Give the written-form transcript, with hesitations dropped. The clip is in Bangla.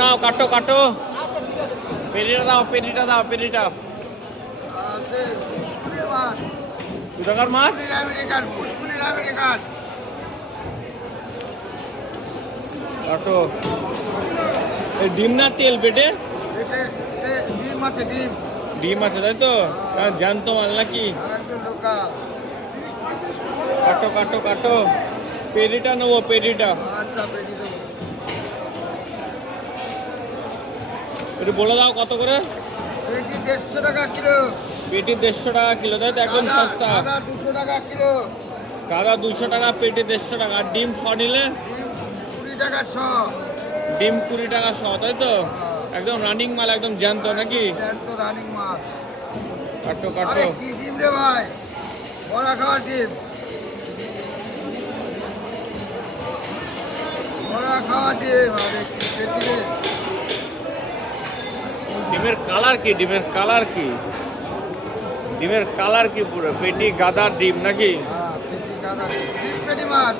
নাও কাটো কাটো পেটিটা দাও পেটিটা দাও পেটিটা কোথাকার মাছ কাটো এই ডিম না তেল পেটে ডিম আছে তাই তো জ্যান্ত মাল নাকি কাটো কাটো কাটো পেটিটা নেবো পেটিটা একটু বলে দাও কত করে পেটি 150 টাকা কিলো পেটি 150 টাকা কিলো তাই তো একদম সস্তা 200 টাকা কিলো কাদা 200 টাকা পেটি 150 টাকা আর ডিম 100 নিলে ডিম 20 টাকা শ ডিম 20 টাকা 100 তাই তো একদম রানিং মাল একদম জ্যান্ত নাকি জ্যান্ত রানিং মাছ কাটো আরে কাটো কি ডিম রে ভাই বড়া খাওয়ার ডিম বড়া খাওয়ার ডিম আরে কি পেটি রে ডিমের কালার কি ডিমের কালার কি ডিমের কালার কি পুরো পেটি গাদার ডিম নাকি পেটি গাদা ডিম পেটি মাছ